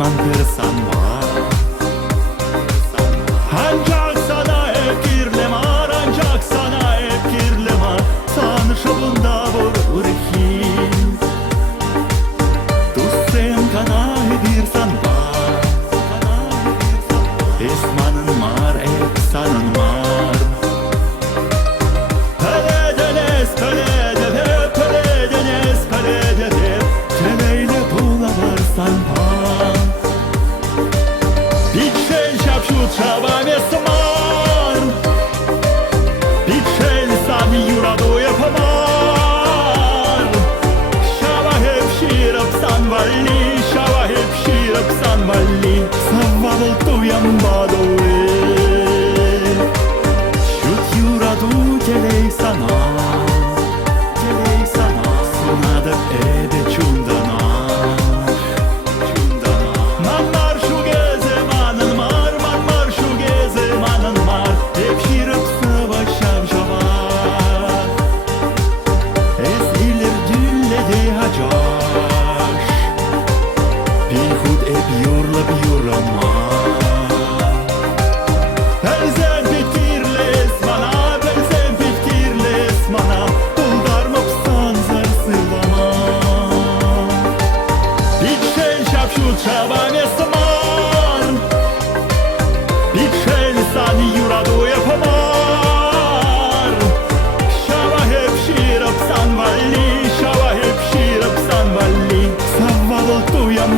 mantırsam var. Ancak sana hep kirlemar, ancak sana hep kirlemar. Tanışabında vurur kim? Dostum kana edirsan var. Esmanın var, efsanın var. Peledenes, peledede, peledenes, peledede. Teleyle bulamazsan var. Bitşel şapşut çabam esmar. Bitşel sani yurado yapamar. Şava hep şirapsan valli, şava hep şirapsan valli. Savvalı tuyam badoe. Şut yurado geley sana, geley sana. Sınadı ede çundana. Manmar şu gezemanın var, manmar şu gezemanın var. Hep şirap savaşam şavar. Ezilir dülledi hacaş. Bilhud hep yorla bir yorama. Belzen fikirles bana, belzen fikirles bana. Buldarmapsan zarsılama. Bitşel şapşut çabam esmar. Bitşel sani yurado yapamar. Şava hep şirapsan valli, şava hep şirapsan valli. Savvalı tuyam